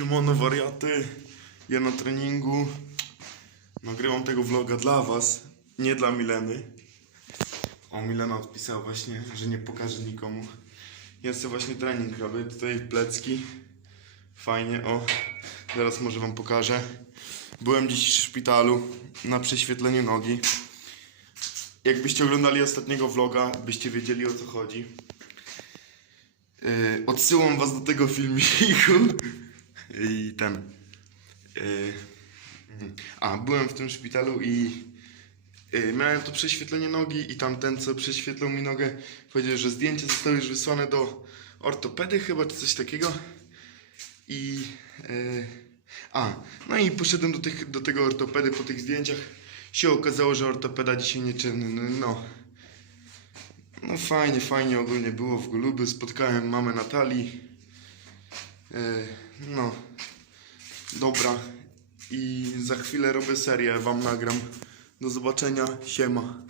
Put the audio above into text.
Siemano wariaty, ja na treningu nagrywam tego vloga dla was, nie dla Mileny. O, Milena odpisała właśnie, że nie pokaże nikomu. Ja sobie właśnie trening robię, tutaj plecki. Fajnie, o, zaraz może wam pokażę. Byłem dziś w szpitalu na prześwietleniu nogi. Jakbyście oglądali ostatniego vloga, byście wiedzieli o co chodzi. Yy, odsyłam was do tego filmiku. I ten. Mm. a, byłem w tym szpitalu i yy, miałem to prześwietlenie nogi i tam ten, co prześwietlał mi nogę, powiedział, że zdjęcia zostały już wysłane do ortopedy chyba, czy coś takiego. I... Yy, a, no i poszedłem do, tych, do tego ortopedy po tych zdjęciach. Się okazało, że ortopeda dzisiaj nieczynny. No, no. No fajnie, fajnie ogólnie było w Goluby. Spotkałem mamę Natalii. E, no. Dobra. I za chwilę robię serię, wam nagram. Do zobaczenia. Siema.